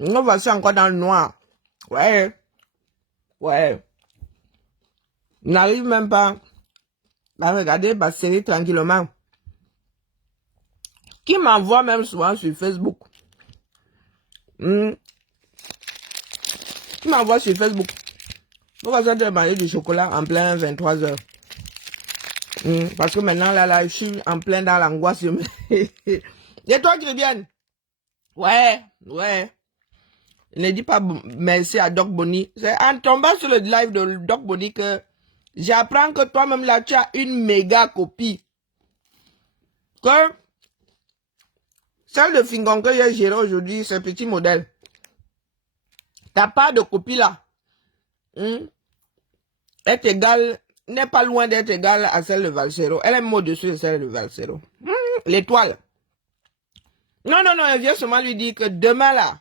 Nous voici encore dans le noir. Ouais. Ouais. On n'arrive même pas à regarder ma série tranquillement. Qui m'envoie même souvent sur Facebook. Qui m'envoie sur Facebook. Nous allons te manger du chocolat en plein 23 h. Parce que maintenant, là, je suis en plein dans l'angoisse. Et toi, Christiane? Ouais. Ne dis pas merci à Doc Bonnie. C'est en tombant sur le live de Doc Bonnie que j'apprends que toi-même là, tu as une méga copie. Que celle de Fingon que j'ai gérée aujourd'hui, c'est un petit modèle. Ta part de copie là est égale, n'est pas loin d'être égale à celle de Valsero. Elle est même au-dessus de celle de Valsero. L'étoile. Non, elle vient seulement lui dire que demain là.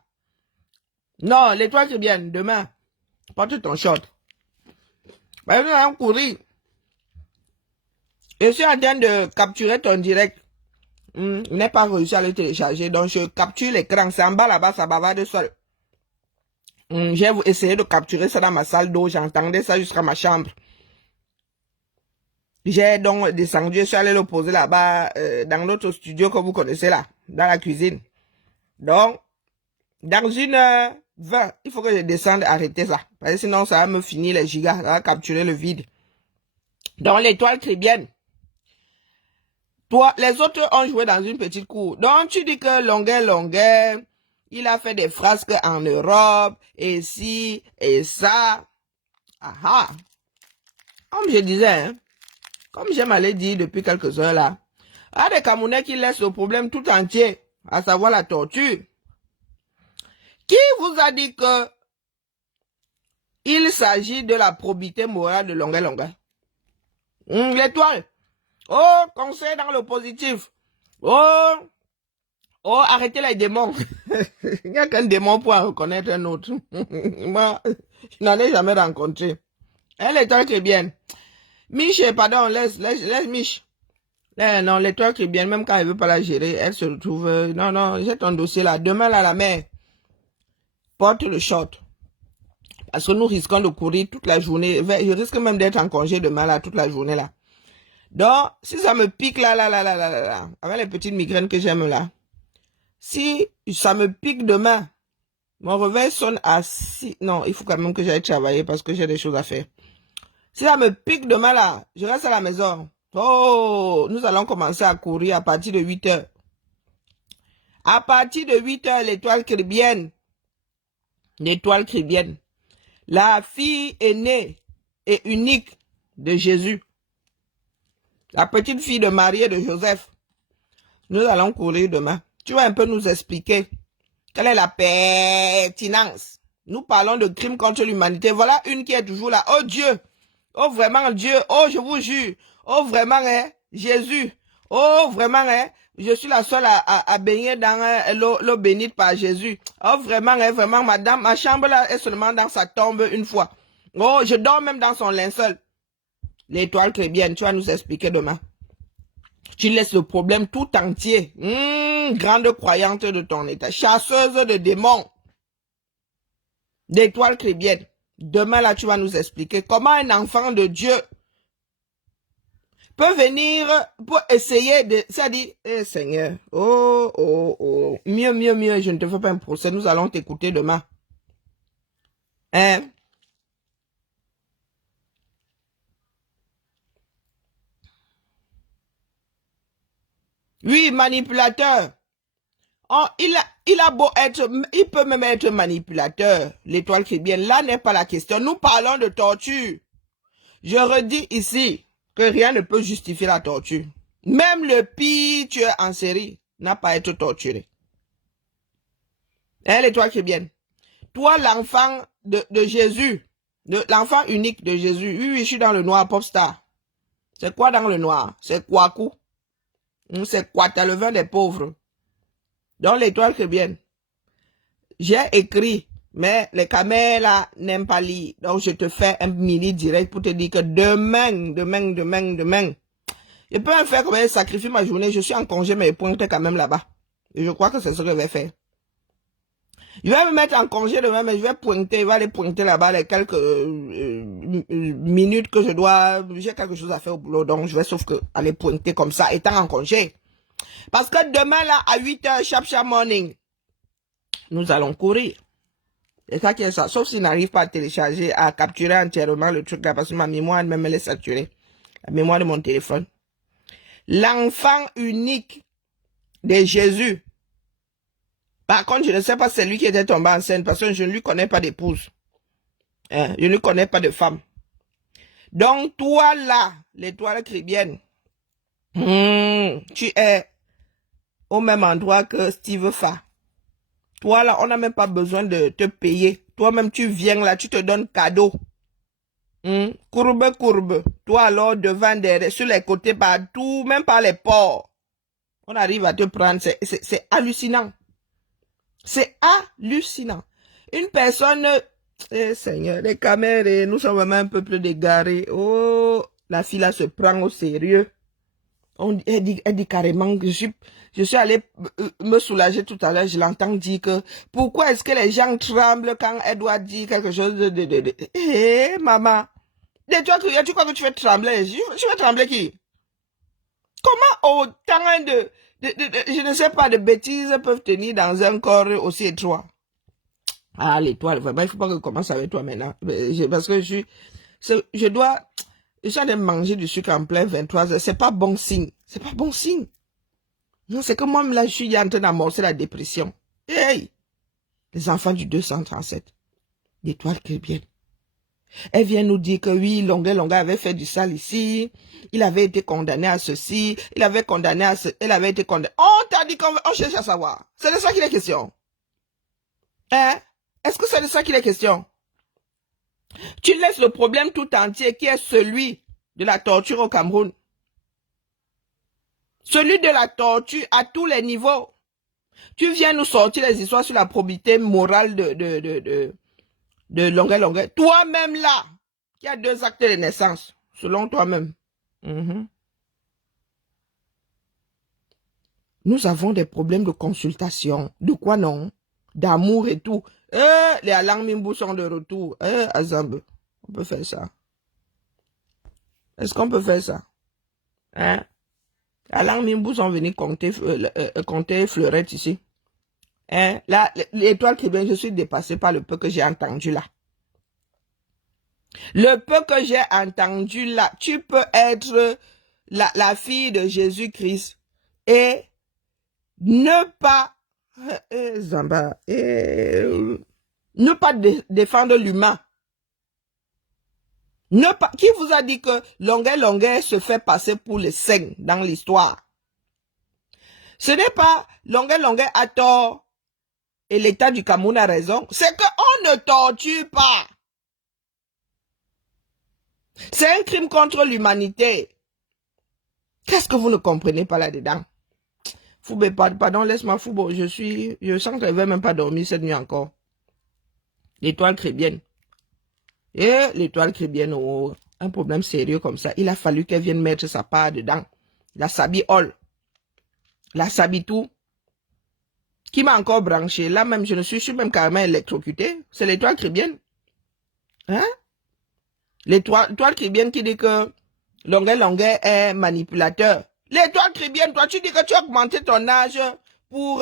Non, l'étoile c'est bien, demain. Porte ton short. Bah, nous allons courir. Je suis en train de capturer ton direct. Je n'ai pas réussi à le télécharger, donc je capture l'écran. C'est en bas là-bas, ça bavarde seul. J'ai essayé de capturer ça dans ma salle d'eau, j'entendais ça jusqu'à ma chambre. J'ai donc descendu, je suis allé le poser là-bas, dans notre studio que vous connaissez là, dans la cuisine. Donc, dans 1h20, il faut que je descende, arrêter ça. Parce que sinon, ça va me finir les gigas, ça va capturer le vide. Donc, l'étoile très bien. Toi, les autres ont joué dans une petite cour. Donc, tu dis que longueur, il a fait des frasques en Europe, et ci, et ça. Aha. Comme je disais, comme j'aime aller dire depuis quelques heures là, il y a des Camerounais qui laissent le problème tout entier, à savoir la torture. Qui vous a dit que il s'agit de la probité morale de longueur? L'étoile. Oh, conseil dans le positif. Oh, arrêtez les démons. Il n'y a qu'un démon pour en reconnaître un autre. Moi, je n'en ai jamais rencontré. Elle est très bien. Mich, pardon, laisse Mich. Non, l'étoile qui est bien, même quand elle veut pas la gérer, elle se retrouve... non, j'ai ton dossier là. Demain, là, la mère, porte le short. Parce que nous risquons de courir toute la journée. Je risque même d'être en congé demain, là, toute la journée, là. Donc, si ça me pique là, avec les petites migraines que j'aime là, si ça me pique demain, mon réveil sonne à 6... Non, il faut quand même que j'aille travailler parce que j'ai des choses à faire. Si ça me pique demain là, je reste à la maison. Oh, nous allons commencer à courir à partir de 8 h. À partir de 8 h, l'étoile chrétienne. L'étoile chrétienne. La fille aînée et unique de Jésus. La petite fille de Marie et de Joseph. Nous allons courir demain. Tu vas un peu nous expliquer quelle est la pertinence. Nous parlons de crimes contre l'humanité. Voilà une qui est toujours là. Oh Dieu. Oh vraiment Dieu. Oh je vous jure. Oh vraiment Jésus. Oh vraiment je suis la seule à baigner dans l'eau bénite par Jésus. Oh vraiment madame, ma chambre là est seulement dans sa tombe une fois. Oh je dors même dans son linceul. L'étoile très bien, tu vas nous expliquer demain. Tu laisses le problème tout entier. Grande croyante de ton état. Chasseuse de démons. D'étoiles chrétiennes. Demain, là, tu vas nous expliquer comment un enfant de Dieu peut venir pour essayer de... Ça dit, Seigneur, mieux, je ne te fais pas un procès. Nous allons t'écouter demain. Hein? Oui, manipulateur. Oh, il a beau être, il peut même être manipulateur, l'étoile chrétienne. Là n'est pas la question. Nous parlons de torture. Je redis ici que rien ne peut justifier la torture. Même le pire tueur en série n'a pas été torturé. Hein, l'étoile chrétienne. Toi, l'enfant de Jésus, l'enfant unique de Jésus. Oui, je suis dans le noir, popstar. C'est quoi dans le noir? C'est Kwaku. C'est quoi? T'as le vin des pauvres. Donc, l'étoile chrétienne. J'ai écrit, mais les caméras là n'aiment pas lire. Donc, je te fais un mini direct pour te dire que demain. Je peux même faire comme un sacrifice ma journée. Je suis en congé, mais pointe quand même là-bas. Et je crois que c'est ce que je vais faire. Je vais me mettre en congé demain, mais je vais pointer, je vais aller pointer là-bas les quelques minutes que je dois, j'ai quelque chose à faire au boulot, donc je vais sauf que aller pointer comme ça, étant en congé. Parce que demain là, à 8h, sharp morning, nous allons courir. C'est ça qui est ça, sauf s'il n'arrive pas à télécharger, à capturer entièrement le truc là, parce que ma mémoire même elle est saturée. La mémoire de mon téléphone. L'enfant unique de Jésus. Par contre, je ne sais pas c'est lui qui était tombé enceinte parce que je ne lui connais pas d'épouse. Hein, je ne lui connais pas de femme. Donc, toi là, l'étoile chrétienne, tu es au même endroit que Steve Fa. Toi là, on n'a même pas besoin de te payer. Toi-même, tu viens là, tu te donnes cadeau. Courbe, courbe. Toi alors, devant, derrière, sur les côtés, partout, même par les ports. On arrive à te prendre. C'est hallucinant. C'est hallucinant. Une personne, Seigneur, les caméras, nous sommes vraiment un peuple d'égarés. Oh, la fille là se prend au sérieux. Elle dit carrément que je suis allé me soulager tout à l'heure, je l'entends dire que pourquoi est-ce que les gens tremblent quand elle doit dire quelque chose de... Hé, maman, tu crois que tu fais trembler? Je vais trembler qui? Comment autant je ne sais pas, de bêtises peuvent tenir dans un corps aussi étroit? Ah, l'étoile, vraiment, il ne faut pas que je commence avec toi maintenant. Parce que je suis en train de manger du sucre en plein 23h. C'est pas bon signe. C'est pas bon signe. Non, c'est que moi, là, je suis en train d'amorcer la dépression. Hey! Les enfants du 237. L'étoile chrétienne. Elle vient nous dire que oui, Longuet avait fait du sale ici. Il avait été condamné à ceci. Il avait condamné à ce... Elle avait été condamnée. On t'a dit qu'on cherche à savoir. C'est de ça qu'il est question. Hein? Est-ce que c'est de ça qu'il est question? Tu laisses le problème tout entier qui est celui de la torture au Cameroun. Celui de la torture à tous les niveaux. Tu viens nous sortir les histoires sur la probité morale de Longuet. Toi-même là, qui a 2 actes de naissance, selon toi-même. Nous avons des problèmes de consultation. De quoi non? D'amour et tout. Les Alang Mimbu sont de retour. Azambe, on peut faire ça. Est-ce qu'on peut faire ça? Hein? Alang Mimbu sont venus compter fleurettes ici. Hein? Là, l'étoile chrétienne, je suis dépassé par le peu que j'ai entendu là. Le peu que j'ai entendu là, tu peux être la fille de Jésus-Christ et ne pas ne pas défendre l'humain. Qui vous a dit que Longuet se fait passer pour le saint dans l'histoire? Ce n'est pas Longuet a tort et l'État du Cameroun a raison. C'est qu'on ne torture pas. C'est un crime contre l'humanité. Qu'est-ce que vous ne comprenez pas là-dedans? Foubé, pardon, laisse-moi Foubo. Je sens que je ne vais même pas dormir cette nuit encore. L'étoile chrétienne. Et l'étoile chrétienne, oh, un problème sérieux comme ça. Il a fallu qu'elle vienne mettre sa part dedans. La Sabi Hall. La Sabi tout. Qui m'a encore branché. Là même, je suis même carrément électrocuté. C'est l'étoile chrétienne. Hein? L'étoile chrétienne qui dit que Longuet est manipulateur. L'étoile chrétienne, toi, tu dis que tu as augmenté ton âge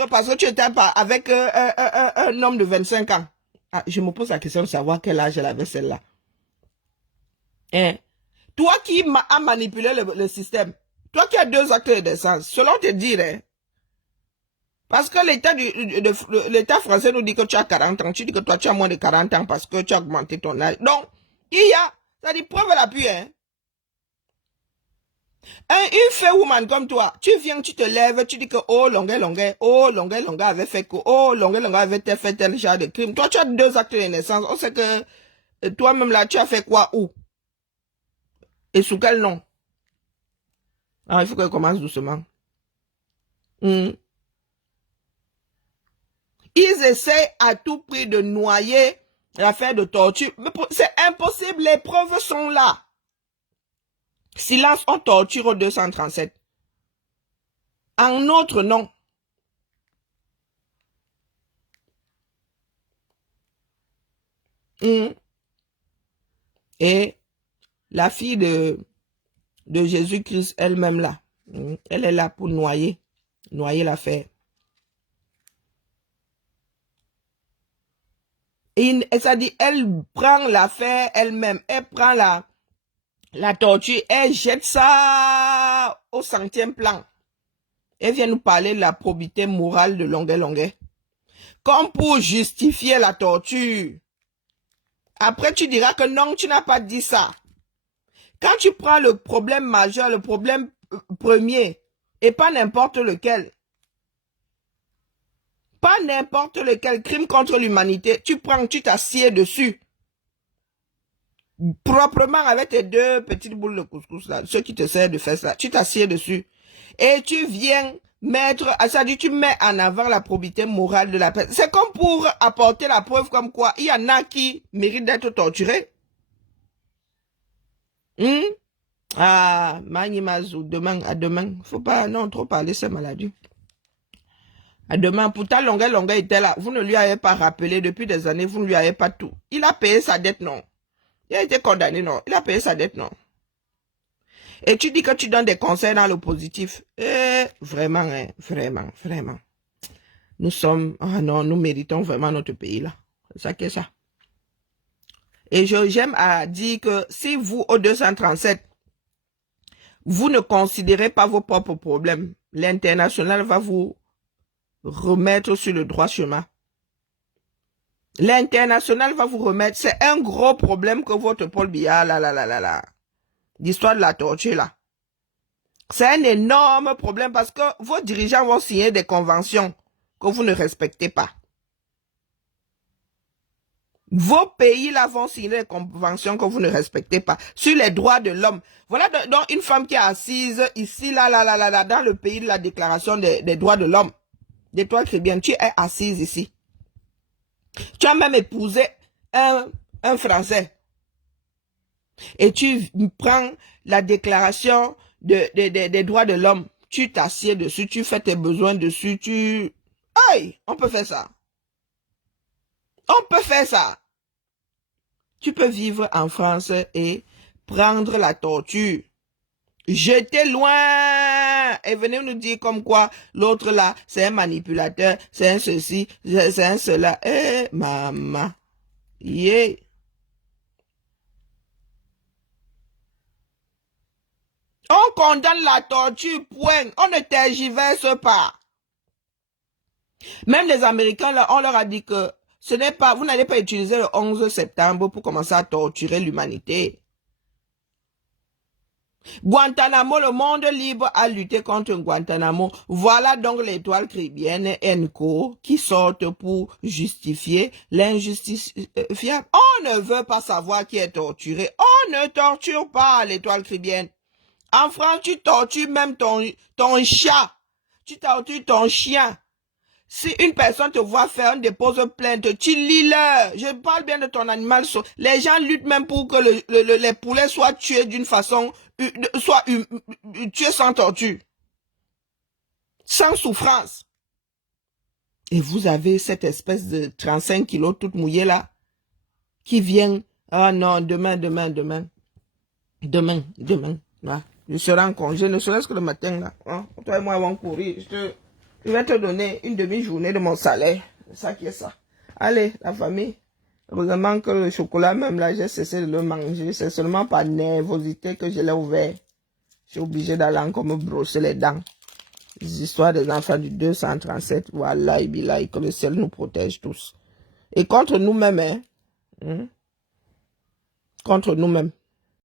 parce que tu étais avec un homme de 25 ans. Ah, je me pose la question de savoir quel âge elle avait celle-là. Hein? Toi qui as manipulé le système, toi qui as 2 actes de naissance, selon te dire, hein, parce que l'État français nous dit que tu as 40 ans, tu dis que toi tu as moins de 40 ans parce que tu as augmenté ton âge. Donc, ça dit preuve à l'appui, hein. Une fée woman comme toi, tu viens, tu te lèves, tu dis que oh Longuet avait fait que oh Longuet avait fait tel genre de crime. Toi tu as 2 actes de naissance. On sait que toi-même là tu as fait quoi où? Et sous quel nom? Ah, il faut qu'elle commence doucement. Ils essaient à tout prix de noyer l'affaire de torture. Mais c'est impossible, les preuves sont là. Silence, on torture au 237. En notre nom. Et la fille de Jésus-Christ elle-même là, elle est là pour noyer l'affaire. Et ça dit, elle prend l'affaire elle-même, elle prend la tortue, elle jette ça au 100e plan. Elle vient nous parler de la probité morale de Longuet. Comme pour justifier la torture. Après, tu diras que non, tu n'as pas dit ça. Quand tu prends le problème majeur, le problème premier, et pas n'importe lequel, pas n'importe lequel crime contre l'humanité, tu prends, tu t'assieds dessus. Proprement avec tes 2 petites boules de couscous là, ceux qui te servent de fesses là, tu t'assieds dessus. Et tu viens mettre, ça dit, tu mets en avant la probité morale de la personne. C'est comme pour apporter la preuve comme quoi il y en a qui méritent d'être torturés. Ah, Magnimazu, demain, à demain. Faut pas, non, trop parler, c'est maladie. À demain, pourtant, Longuet était là. Vous ne lui avez pas rappelé depuis des années, vous ne lui avez pas tout. Il a payé sa dette, non. Il a été condamné, non. Il a payé sa dette, non. Et tu dis que tu donnes des conseils dans le positif. Vraiment, hein, vraiment. Nous sommes, non, nous méritons vraiment notre pays, là. C'est ça qui est ça. Et j'aime à dire que si vous, au 237, vous ne considérez pas vos propres problèmes, l'international va vous remettre sur le droit chemin. L'international va vous remettre. C'est un gros problème que votre Paul Biya, l'histoire de la torture, là. C'est un énorme problème parce que vos dirigeants vont signer des conventions que vous ne respectez pas. Vos pays là vont signer des conventions que vous ne respectez pas sur les droits de l'homme. Voilà donc une femme qui est assise ici, là, dans le pays de la déclaration des droits de l'homme. D'étoile chrétienne, tu es assise ici. Tu as même épousé un Français. Et tu prends la déclaration des droits de l'homme. Tu t'assieds dessus, tu fais tes besoins dessus, Aïe, on peut faire ça. On peut faire ça. Tu peux vivre en France et prendre la torture. Jeter loin. Et venez nous dire comme quoi l'autre là, c'est un manipulateur, c'est un ceci, c'est un cela. Maman. Yeah. On condamne la torture, point. On ne tergiverse pas. Même les Américains, là, on leur a dit que ce n'est pas, vous n'allez pas utiliser le 11 septembre pour commencer à torturer l'humanité. Guantanamo, le monde libre a lutté contre Guantanamo. Voilà donc l'étoile caribéenne ENCO qui sortent pour justifier l'injustice fiable. On ne veut pas savoir qui est torturé. On ne torture pas l'étoile caribéenne. En France, tu tortures même ton chat. Tu tortures ton chien. Si une personne te voit faire une dépose plainte, tu lis-le. Je parle bien de ton animal. Les gens luttent même pour que les poulets soient tués d'une façon, soient tués sans torture. Sans souffrance. Et vous avez cette espèce de 35 kilos toute mouillée là, qui vient, ah non, demain. Là. Je serai en congé, ne serait-ce que le matin là. Hein? Toi et moi avons courir. Je vais te donner une demi-journée de mon salaire. C'est ça qui est ça. Allez, la famille. Heureusement que le chocolat, même là, j'ai cessé de le manger. C'est seulement par nervosité que je l'ai ouvert. Je suis obligé d'aller encore me brosser les dents. Les histoires des enfants du 237. Voilà, et billahi, que le ciel nous protège tous. Et contre nous-mêmes, hein. Contre nous-mêmes.